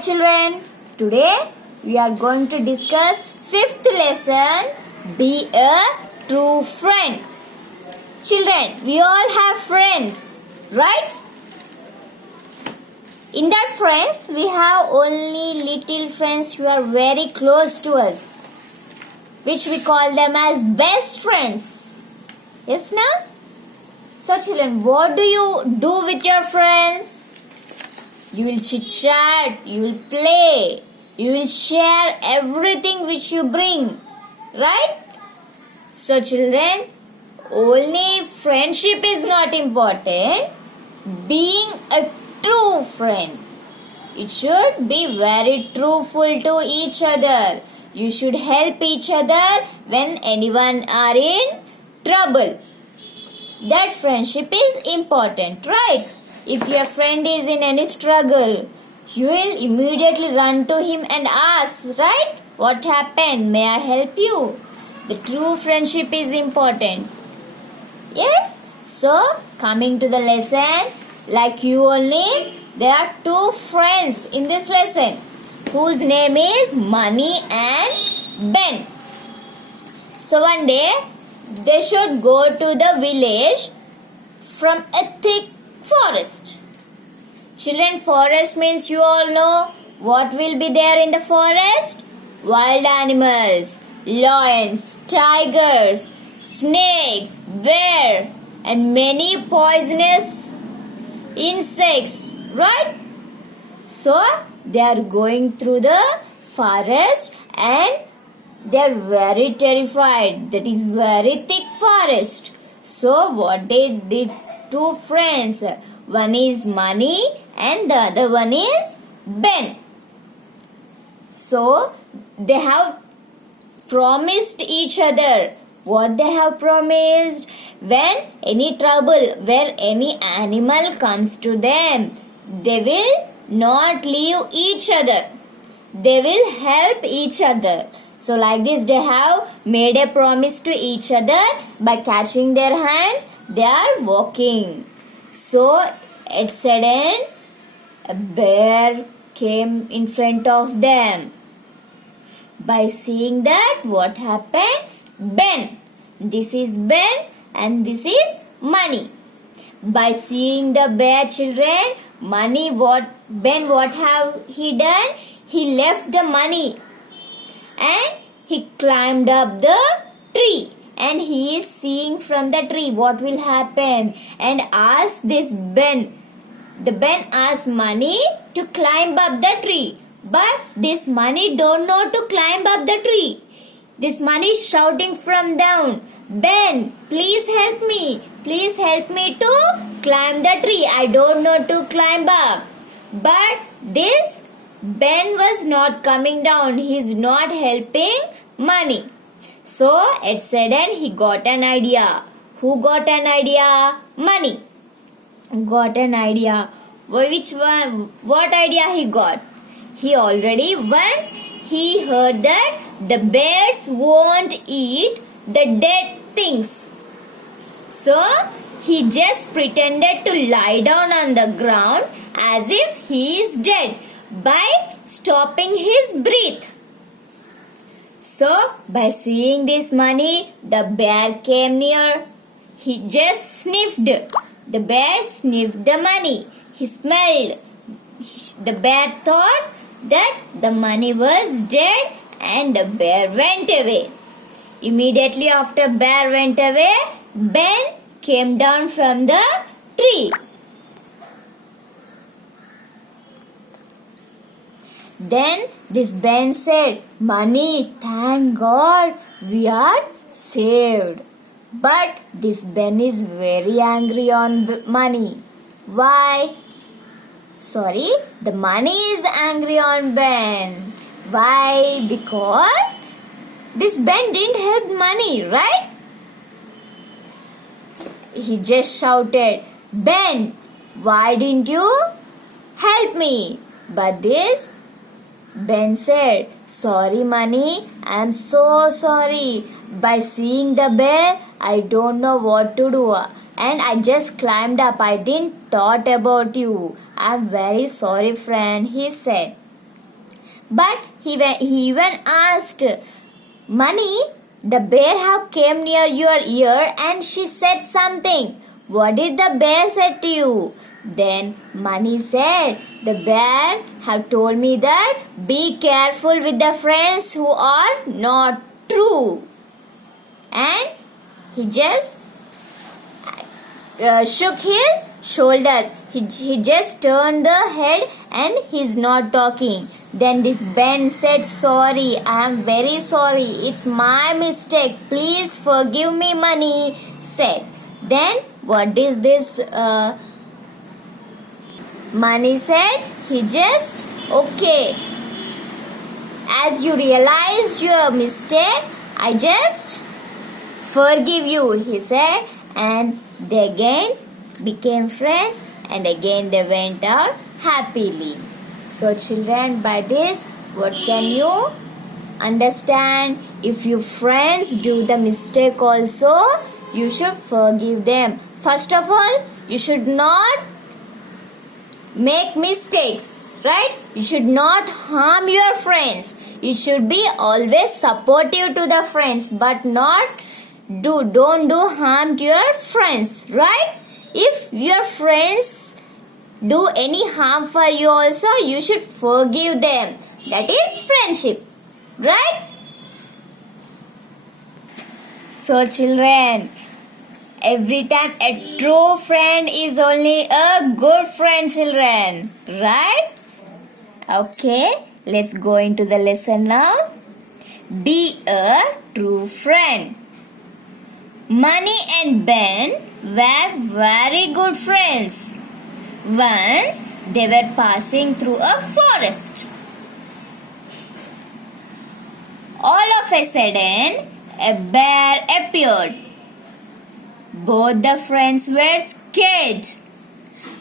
children, today we are going to discuss fifth lesson, be a true friend. Children, we all have friends, right? In that friends, we have only little friends who are very close to us, which we call them as best friends. Yes, now? So children, what do you do with your friends? You will chit-chat, you will play, you will share everything which you bring, right? So children, only friendship is not important. Being a true friend, it should be very truthful to each other. You should help each other when anyone are in trouble. That friendship is important, right? If your friend is in any struggle, you will immediately run to him and ask, right? What happened? May I help you? The true friendship is important. Yes? So, coming to the lesson, like you only, there are two friends in this lesson whose name is Mani and Ben. So, one day, they should go to the village from a thick forest. Children, forest means you all know what will be there in the forest? Wild animals, lions, tigers, snakes, bear, and many poisonous insects, right? So, they are going through the forest and they are very terrified. That is very thick forest. So, what they did? Two friends. One is Mani and the other one is Ben. So, they have promised each other. What they have promised? When any trouble, where any animal comes to them, they will not leave each other. They will help each other. So like this they have made a promise to each other. By catching their hands, they are walking. So at sudden, a bear came in front of them. By seeing that, what happened? Ben. This is Ben and this is Mani. By seeing the bear, children, Ben, what have he done? He left the money and he climbed up the tree and he is seeing from the tree what will happen and asked this Ben. The Ben asked Mani to climb up the tree, but this Mani don't know to climb up the tree. This Mani is shouting from down, Ben, please help me. Please help me to climb the tree. I don't know to climb up. But this Ben was not coming down. He is not helping Mani. So at sudden he got an idea. Who got an idea? Mani got an idea. Which one? What idea he got? He already once he heard that the bears won't eat the dead things. So he just pretended to lie down on the ground as if he is dead by stopping his breath. So by seeing this Mani, the bear came near. He just sniffed. The bear sniffed the Mani. He smelled. The bear thought that the Mani was dead and the bear went away. Immediately after bear went away, Ben came down from the tree. Then this Ben said, Mani, thank God we are saved. But this Ben is very angry on Mani. Why? Sorry, the Mani is angry on Ben. Why? Because this Ben didn't help Mani, right? He just shouted, Ben, why didn't you help me? But this Ben said, sorry Mani, I am so sorry. By seeing the bear, I don't know what to do. And I just climbed up. I didn't thought about you. I am very sorry friend, he said. But he even asked, Money, the bear have came near your ear and she said something. What did the bear said to you? Then Money said, the bear have told me that be careful with the friends who are not true. And he just shook his shoulders. He just turned the head and he's not talking. Then this Ben said, sorry, I am very sorry. It's my mistake. Please forgive me, Money said. Then what is this? Money said, he just, okay. As you realized your mistake, I just forgive you, he said. And they again became friends and again they went out happily. So children, by this, what can you understand? If your friends do the mistake also, you should forgive them. First of all, you should not make mistakes, right? You should not harm your friends. You should be always supportive to the friends, but don't do harm to your friends, right? If your friends do any harm for you also, you should forgive them. That is friendship, right? So children, every time a true friend is only a good friend, children, right? Okay, let's go into the lesson now. Be a true friend. Money and Ben were very good friends. Once they were passing through a forest. All of a sudden, a bear appeared. Both the friends were scared.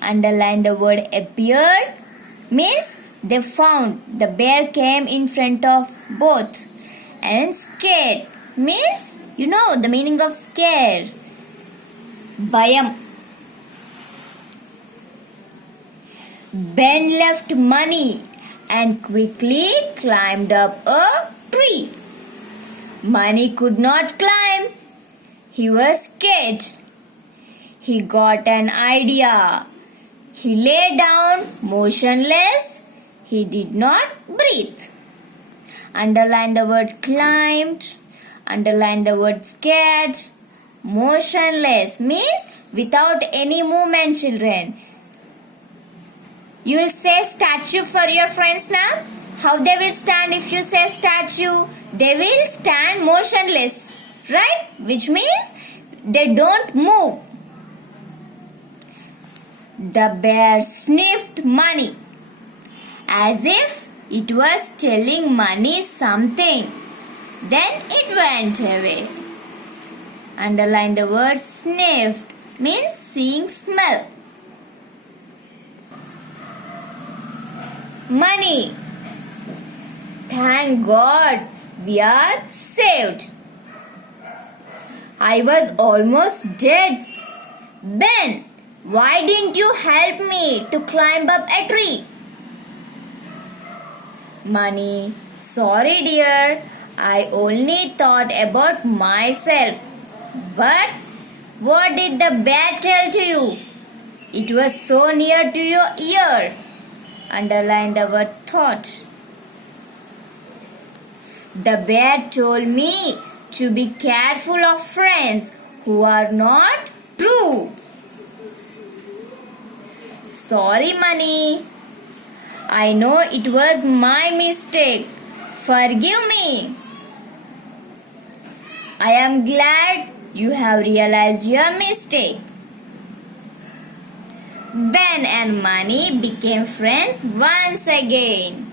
Underline the word appeared means they found. The bear came in front of both. And scared means, you know the meaning of scare. Bayam. Ben left Money and quickly climbed up a tree. Money could not climb. He was scared. He got an idea. He lay down motionless. He did not breathe. Underline the word climbed. Underline the word scared. Motionless means without any movement, children. You will say statue for your friends now. How they will stand if you say statue? They will stand motionless, right? Which means they don't move. The bear sniffed Money as if it was telling Money something. Then it went away. Underline the word sniffed means seeing, smell. Money. Thank God we are saved. I was almost dead. Ben, why didn't you help me to climb up a tree? Money. Sorry dear, I only thought about myself. But what did the bear tell to you? It was so near to your ear. Underline the word thought. The bear told me to be careful of friends who are not true. Sorry, Money. I know it was my mistake. Forgive me. I am glad you have realized your mistake. Ben and Money became friends once again.